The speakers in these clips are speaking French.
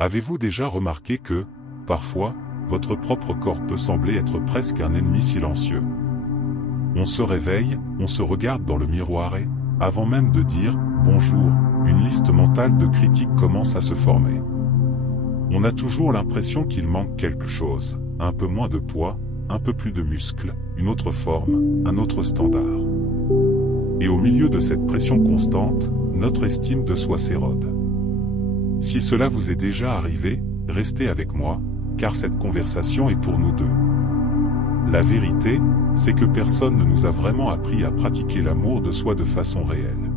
Avez-vous déjà remarqué que, parfois, votre propre corps peut sembler être presque un ennemi silencieux? On se réveille, on se regarde dans le miroir et, avant même de dire « bonjour », une liste mentale de critiques commence à se former. On a toujours l'impression qu'il manque quelque chose, un peu moins de poids, un peu plus de muscles, une autre forme, un autre standard. Et au milieu de cette pression constante, notre estime de soi s'érode. Si cela vous est déjà arrivé, restez avec moi, car cette conversation est pour nous deux. La vérité, c'est que personne ne nous a vraiment appris à pratiquer l'amour de soi de façon réelle.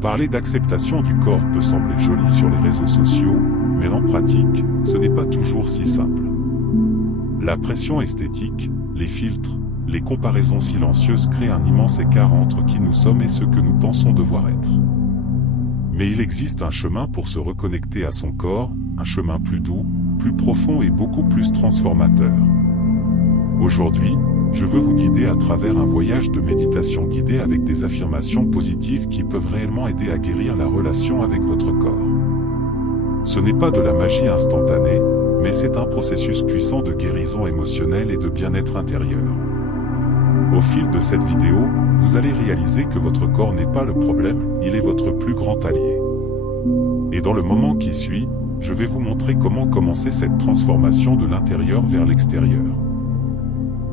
Parler d'acceptation du corps peut sembler joli sur les réseaux sociaux, mais en pratique, ce n'est pas toujours si simple. La pression esthétique, les filtres, les comparaisons silencieuses créent un immense écart entre qui nous sommes et ce que nous pensons devoir être. Mais il existe un chemin pour se reconnecter à son corps, un chemin plus doux, plus profond et beaucoup plus transformateur. Aujourd'hui, je veux vous guider à travers un voyage de méditation guidée avec des affirmations positives qui peuvent réellement aider à guérir la relation avec votre corps. Ce n'est pas de la magie instantanée, mais c'est un processus puissant de guérison émotionnelle et de bien-être intérieur. Au fil de cette vidéo, vous allez réaliser que votre corps n'est pas le problème, il est votre plus grand allié. Et dans le moment qui suit, je vais vous montrer comment commencer cette transformation de l'intérieur vers l'extérieur.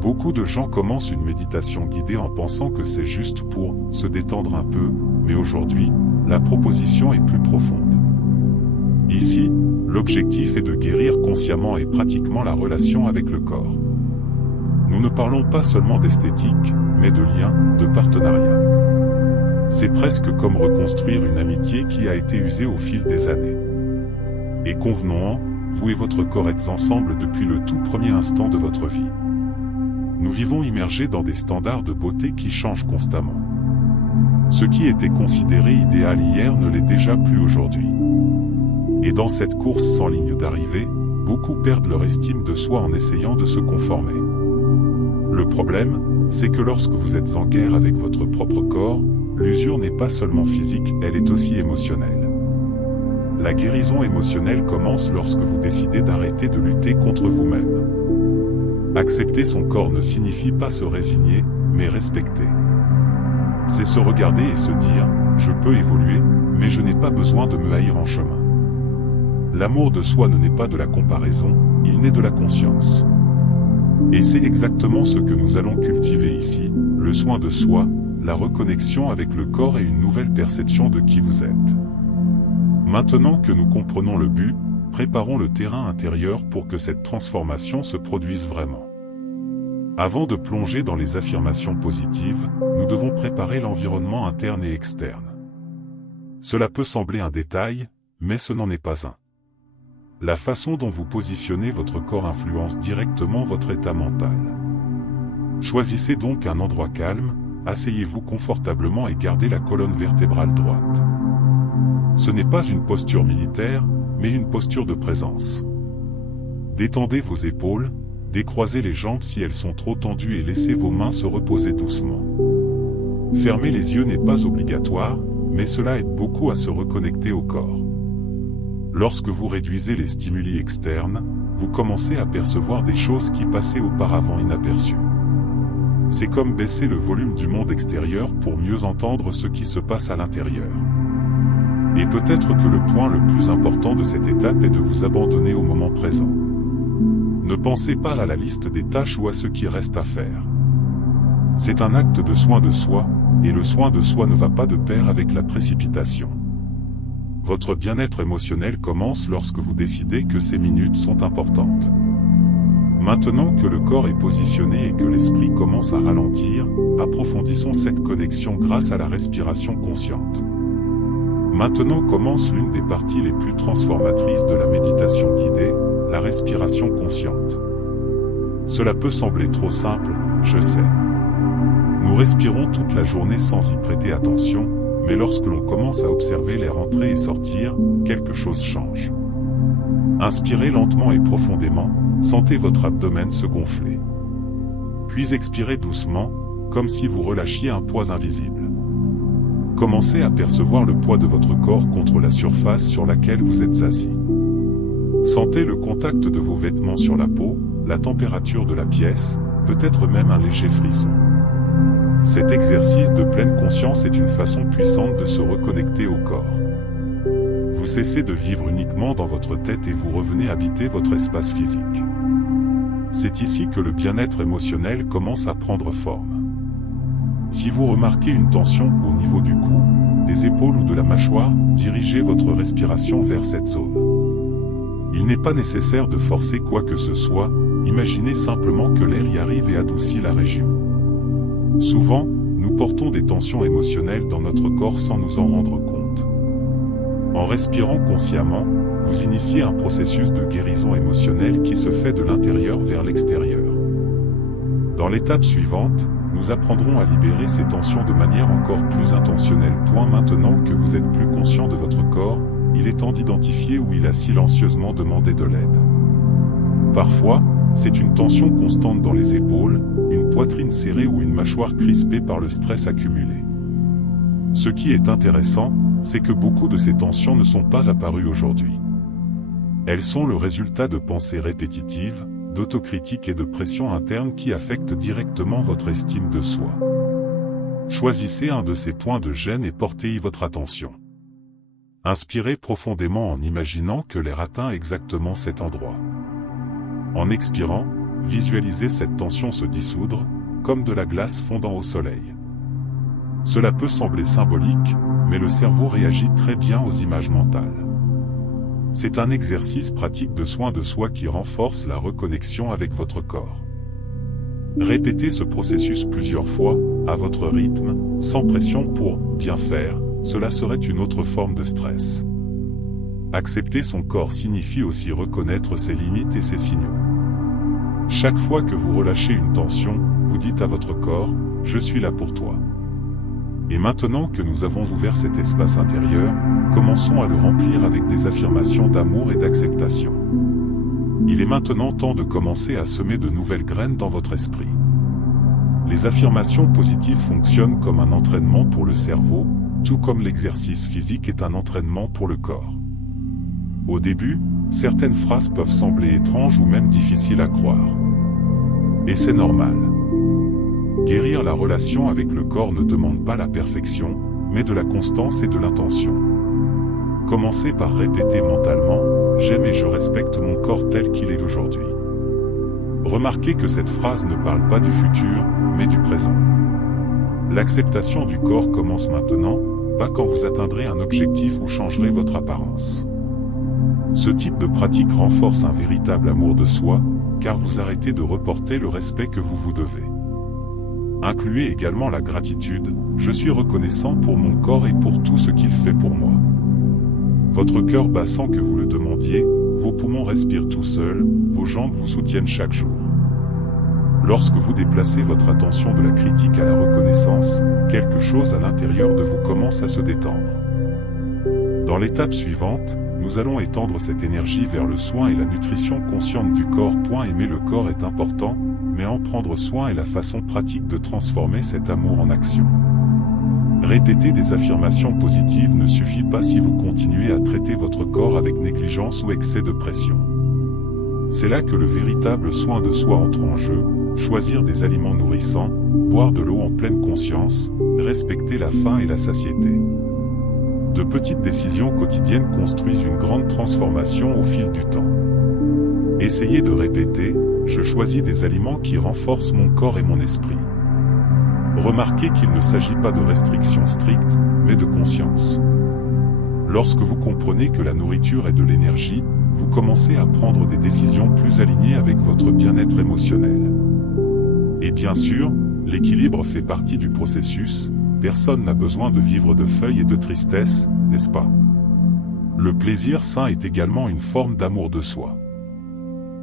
Beaucoup de gens commencent une méditation guidée en pensant que c'est juste pour se détendre un peu, mais aujourd'hui, la proposition est plus profonde. Ici, l'objectif est de guérir consciemment et pratiquement la relation avec le corps. Nous ne parlons pas seulement d'esthétique, mais de lien, de partenariat. C'est presque comme reconstruire une amitié qui a été usée au fil des années. Et convenons-en, vous et votre corps êtes ensemble depuis le tout premier instant de votre vie. Nous vivons immergés dans des standards de beauté qui changent constamment. Ce qui était considéré idéal hier ne l'est déjà plus aujourd'hui. Et dans cette course sans ligne d'arrivée, beaucoup perdent leur estime de soi en essayant de se conformer. Le problème, c'est que lorsque vous êtes en guerre avec votre propre corps, l'usure n'est pas seulement physique, elle est aussi émotionnelle. La guérison émotionnelle commence lorsque vous décidez d'arrêter de lutter contre vous-même. Accepter son corps ne signifie pas se résigner, mais respecter. C'est se regarder et se dire, je peux évoluer, mais je n'ai pas besoin de me haïr en chemin. L'amour de soi ne naît pas de la comparaison, il naît de la conscience. Et c'est exactement ce que nous allons cultiver ici, le soin de soi, la reconnexion avec le corps et une nouvelle perception de qui vous êtes. Maintenant que nous comprenons le but, préparons le terrain intérieur pour que cette transformation se produise vraiment. Avant de plonger dans les affirmations positives, nous devons préparer l'environnement interne et externe. Cela peut sembler un détail, mais ce n'en est pas un. La façon dont vous positionnez votre corps influence directement votre état mental. Choisissez donc un endroit calme, asseyez-vous confortablement et gardez la colonne vertébrale droite. Ce n'est pas une posture militaire, mais une posture de présence. Détendez vos épaules, décroisez les jambes si elles sont trop tendues et laissez vos mains se reposer doucement. Fermer les yeux n'est pas obligatoire, mais cela aide beaucoup à se reconnecter au corps. Lorsque vous réduisez les stimuli externes, vous commencez à percevoir des choses qui passaient auparavant inaperçues. C'est comme baisser le volume du monde extérieur pour mieux entendre ce qui se passe à l'intérieur. Et peut-être que le point le plus important de cette étape est de vous abandonner au moment présent. Ne pensez pas à la liste des tâches ou à ce qui reste à faire. C'est un acte de soin de soi, et le soin de soi ne va pas de pair avec la précipitation. Votre bien-être émotionnel commence lorsque vous décidez que ces minutes sont importantes. Maintenant que le corps est positionné et que l'esprit commence à ralentir, approfondissons cette connexion grâce à la respiration consciente. Maintenant commence l'une des parties les plus transformatrices de la méditation guidée, la respiration consciente. Cela peut sembler trop simple, je sais. Nous respirons toute la journée sans y prêter attention, mais lorsque l'on commence à observer l'air entrer et sortir, quelque chose change. Inspirez lentement et profondément, sentez votre abdomen se gonfler. Puis expirez doucement, comme si vous relâchiez un poids invisible. Commencez à percevoir le poids de votre corps contre la surface sur laquelle vous êtes assis. Sentez le contact de vos vêtements sur la peau, la température de la pièce, peut-être même un léger frisson. Cet exercice de pleine conscience est une façon puissante de se reconnecter au corps. Vous cessez de vivre uniquement dans votre tête et vous revenez habiter votre espace physique. C'est ici que le bien-être émotionnel commence à prendre forme. Si vous remarquez une tension au niveau du cou, des épaules ou de la mâchoire, dirigez votre respiration vers cette zone. Il n'est pas nécessaire de forcer quoi que ce soit, imaginez simplement que l'air y arrive et adoucit la région. Souvent, nous portons des tensions émotionnelles dans notre corps sans nous en rendre compte. En respirant consciemment, vous initiez un processus de guérison émotionnelle qui se fait de l'intérieur vers l'extérieur. Dans l'étape suivante, nous apprendrons à libérer ces tensions de manière encore plus intentionnelle. Maintenant que vous êtes plus conscient de votre corps, il est temps d'identifier où il a silencieusement demandé de l'aide. Parfois, c'est une tension constante dans les épaules, une poitrine serrée ou une mâchoire crispée par le stress accumulé. Ce qui est intéressant, c'est que beaucoup de ces tensions ne sont pas apparues aujourd'hui. Elles sont le résultat de pensées répétitives, d'autocritique et de pression interne qui affectent directement votre estime de soi. Choisissez un de ces points de gêne et portez-y votre attention. Inspirez profondément en imaginant que l'air atteint exactement cet endroit. En expirant, visualisez cette tension se dissoudre, comme de la glace fondant au soleil. Cela peut sembler symbolique, mais le cerveau réagit très bien aux images mentales. C'est un exercice pratique de soin de soi qui renforce la reconnexion avec votre corps. Répétez ce processus plusieurs fois, à votre rythme, sans pression pour bien faire, cela serait une autre forme de stress. Accepter son corps signifie aussi reconnaître ses limites et ses signaux. Chaque fois que vous relâchez une tension, vous dites à votre corps, « Je suis là pour toi ». Et maintenant que nous avons ouvert cet espace intérieur, commençons à le remplir avec des affirmations d'amour et d'acceptation. Il est maintenant temps de commencer à semer de nouvelles graines dans votre esprit. Les affirmations positives fonctionnent comme un entraînement pour le cerveau, tout comme l'exercice physique est un entraînement pour le corps. Au début, certaines phrases peuvent sembler étranges ou même difficiles à croire. Et c'est normal. Guérir la relation avec le corps ne demande pas la perfection, mais de la constance et de l'intention. Commencez par répéter mentalement « J'aime et je respecte mon corps tel qu'il est aujourd'hui ». Remarquez que cette phrase ne parle pas du futur, mais du présent. L'acceptation du corps commence maintenant, pas quand vous atteindrez un objectif ou changerez votre apparence. Ce type de pratique renforce un véritable amour de soi, car vous arrêtez de reporter le respect que vous vous devez. Incluez également la gratitude, je suis reconnaissant pour mon corps et pour tout ce qu'il fait pour moi. Votre cœur bat sans que vous le demandiez, vos poumons respirent tout seuls, vos jambes vous soutiennent chaque jour. Lorsque vous déplacez votre attention de la critique à la reconnaissance, quelque chose à l'intérieur de vous commence à se détendre. Dans l'étape suivante, nous allons étendre cette énergie vers le soin et la nutrition consciente du corps. Aimer le corps est important, mais en prendre soin est la façon pratique de transformer cet amour en action. Répéter des affirmations positives ne suffit pas si vous continuez à traiter votre corps avec négligence ou excès de pression. C'est là que le véritable soin de soi entre en jeu, choisir des aliments nourrissants, boire de l'eau en pleine conscience, respecter la faim et la satiété. De petites décisions quotidiennes construisent une grande transformation au fil du temps. Essayez de répéter « Je choisis des aliments qui renforcent mon corps et mon esprit ». Remarquez qu'il ne s'agit pas de restrictions strictes, mais de conscience. Lorsque vous comprenez que la nourriture est de l'énergie, vous commencez à prendre des décisions plus alignées avec votre bien-être émotionnel. Et bien sûr, l'équilibre fait partie du processus, personne n'a besoin de vivre de feuilles et de tristesse, n'est-ce pas? Le plaisir sain est également une forme d'amour de soi.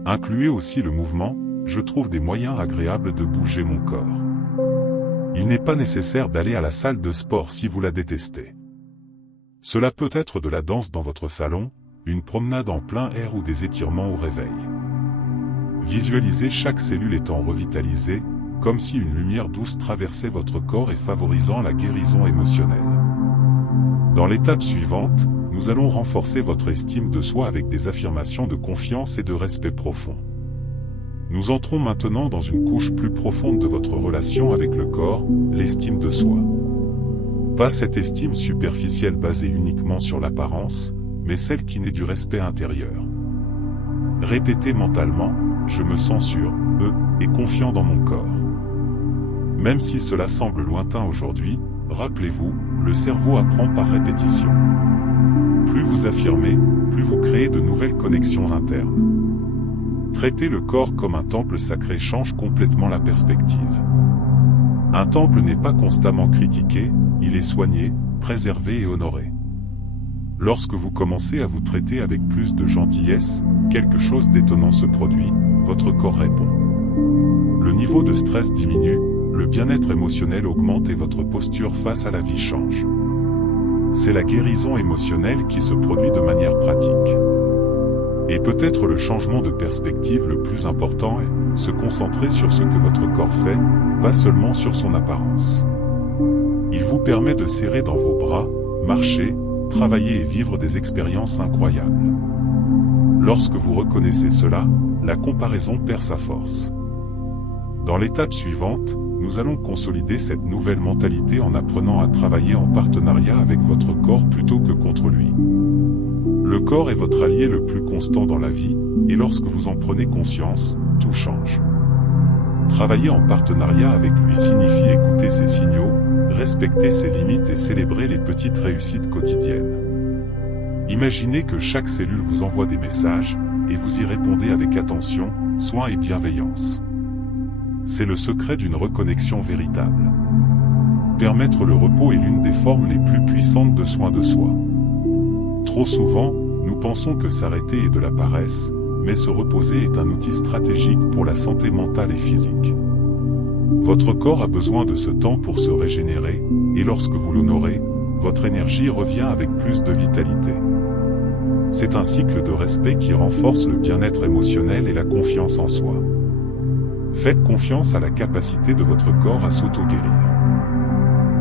Incluez aussi le mouvement, je trouve des moyens agréables de bouger mon corps. Il n'est pas nécessaire d'aller à la salle de sport si vous la détestez. Cela peut être de la danse dans votre salon, une promenade en plein air ou des étirements au réveil. Visualisez chaque cellule étant revitalisée, comme si une lumière douce traversait votre corps et favorisant la guérison émotionnelle. Dans l'étape suivante, nous allons renforcer votre estime de soi avec des affirmations de confiance et de respect profond. Nous entrons maintenant dans une couche plus profonde de votre relation avec le corps, l'estime de soi. Pas cette estime superficielle basée uniquement sur l'apparence, mais celle qui naît du respect intérieur. Répétez mentalement, je me sens sûr, et confiant dans mon corps. Même si cela semble lointain aujourd'hui, rappelez-vous, le cerveau apprend par répétition. Plus vous affirmez, plus vous créez de nouvelles connexions internes. Traiter le corps comme un temple sacré change complètement la perspective. Un temple n'est pas constamment critiqué, il est soigné, préservé et honoré. Lorsque vous commencez à vous traiter avec plus de gentillesse, quelque chose d'étonnant se produit, votre corps répond. Le niveau de stress diminue, le bien-être émotionnel augmente et votre posture face à la vie change. C'est la guérison émotionnelle qui se produit de manière pratique. Et peut-être le changement de perspective le plus important est se concentrer sur ce que votre corps fait, pas seulement sur son apparence. Il vous permet de serrer dans vos bras, marcher, travailler et vivre des expériences incroyables. Lorsque vous reconnaissez cela, la comparaison perd sa force. Dans l'étape suivante, nous allons consolider cette nouvelle mentalité en apprenant à travailler en partenariat avec votre corps plutôt que contre lui. Le corps est votre allié le plus constant dans la vie, et lorsque vous en prenez conscience, tout change. Travailler en partenariat avec lui signifie écouter ses signaux, respecter ses limites et célébrer les petites réussites quotidiennes. Imaginez que chaque cellule vous envoie des messages, et vous y répondez avec attention, soin et bienveillance. C'est le secret d'une reconnexion véritable. Permettre le repos est l'une des formes les plus puissantes de soin de soi. Trop souvent, nous pensons que s'arrêter est de la paresse, mais se reposer est un outil stratégique pour la santé mentale et physique. Votre corps a besoin de ce temps pour se régénérer, et lorsque vous l'honorez, votre énergie revient avec plus de vitalité. C'est un cycle de respect qui renforce le bien-être émotionnel et la confiance en soi. Faites confiance à la capacité de votre corps à s'auto-guérir.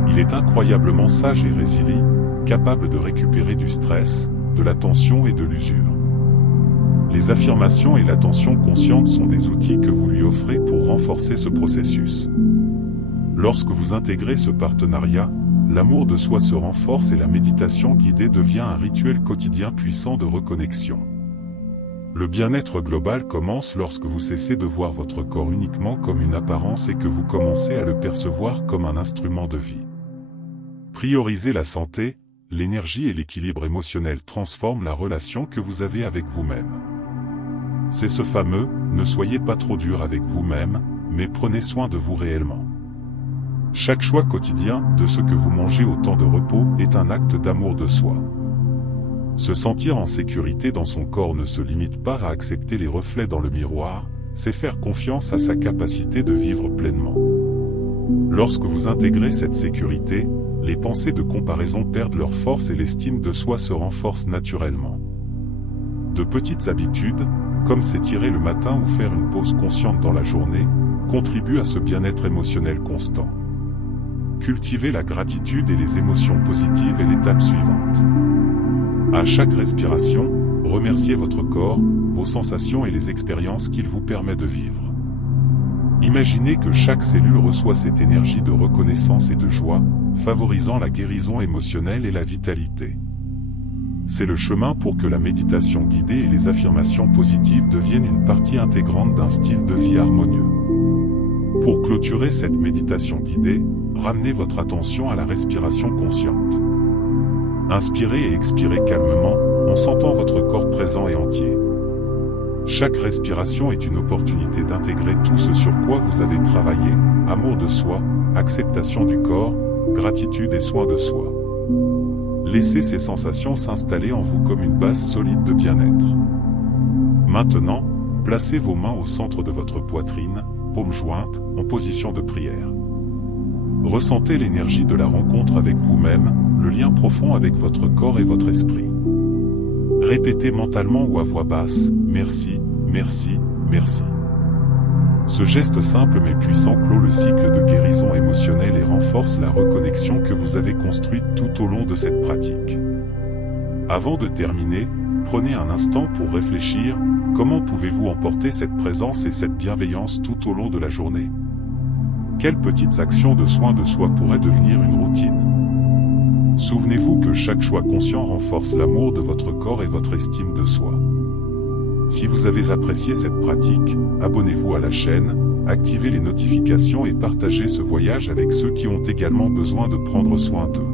Il est incroyablement sage et résilient, capable de récupérer du stress, de la tension et de l'usure. Les affirmations et l'attention consciente sont des outils que vous lui offrez pour renforcer ce processus. Lorsque vous intégrez ce partenariat, l'amour de soi se renforce et la méditation guidée devient un rituel quotidien puissant de reconnexion. Le bien-être global commence lorsque vous cessez de voir votre corps uniquement comme une apparence et que vous commencez à le percevoir comme un instrument de vie. Prioriser la santé, l'énergie et l'équilibre émotionnel transforment la relation que vous avez avec vous-même. C'est ce fameux « ne soyez pas trop dur avec vous-même, mais prenez soin de vous réellement ». Chaque choix quotidien, de ce que vous mangez au temps de repos, est un acte d'amour de soi. Se sentir en sécurité dans son corps ne se limite pas à accepter les reflets dans le miroir, c'est faire confiance à sa capacité de vivre pleinement. Lorsque vous intégrez cette sécurité, les pensées de comparaison perdent leur force et l'estime de soi se renforce naturellement. De petites habitudes, comme s'étirer le matin ou faire une pause consciente dans la journée, contribuent à ce bien-être émotionnel constant. Cultiver la gratitude et les émotions positives est l'étape suivante. À chaque respiration, remerciez votre corps, vos sensations et les expériences qu'il vous permet de vivre. Imaginez que chaque cellule reçoit cette énergie de reconnaissance et de joie, favorisant la guérison émotionnelle et la vitalité. C'est le chemin pour que la méditation guidée et les affirmations positives deviennent une partie intégrante d'un style de vie harmonieux. Pour clôturer cette méditation guidée, ramenez votre attention à la respiration consciente. Inspirez et expirez calmement, en sentant votre corps présent et entier. Chaque respiration est une opportunité d'intégrer tout ce sur quoi vous avez travaillé, amour de soi, acceptation du corps, gratitude et soin de soi. Laissez ces sensations s'installer en vous comme une base solide de bien-être. Maintenant, placez vos mains au centre de votre poitrine, paumes jointes, en position de prière. Ressentez l'énergie de la rencontre avec vous-même, le lien profond avec votre corps et votre esprit. Répétez mentalement ou à voix basse, merci, merci, merci. Ce geste simple mais puissant clôt le cycle de guérison émotionnelle et renforce la reconnexion que vous avez construite tout au long de cette pratique. Avant de terminer, prenez un instant pour réfléchir, comment pouvez-vous emporter cette présence et cette bienveillance tout au long de la journée? Quelles petites actions de soin de soi pourraient devenir une routine? Souvenez-vous que chaque choix conscient renforce l'amour de votre corps et votre estime de soi. Si vous avez apprécié cette pratique, abonnez-vous à la chaîne, activez les notifications et partagez ce voyage avec ceux qui ont également besoin de prendre soin d'eux.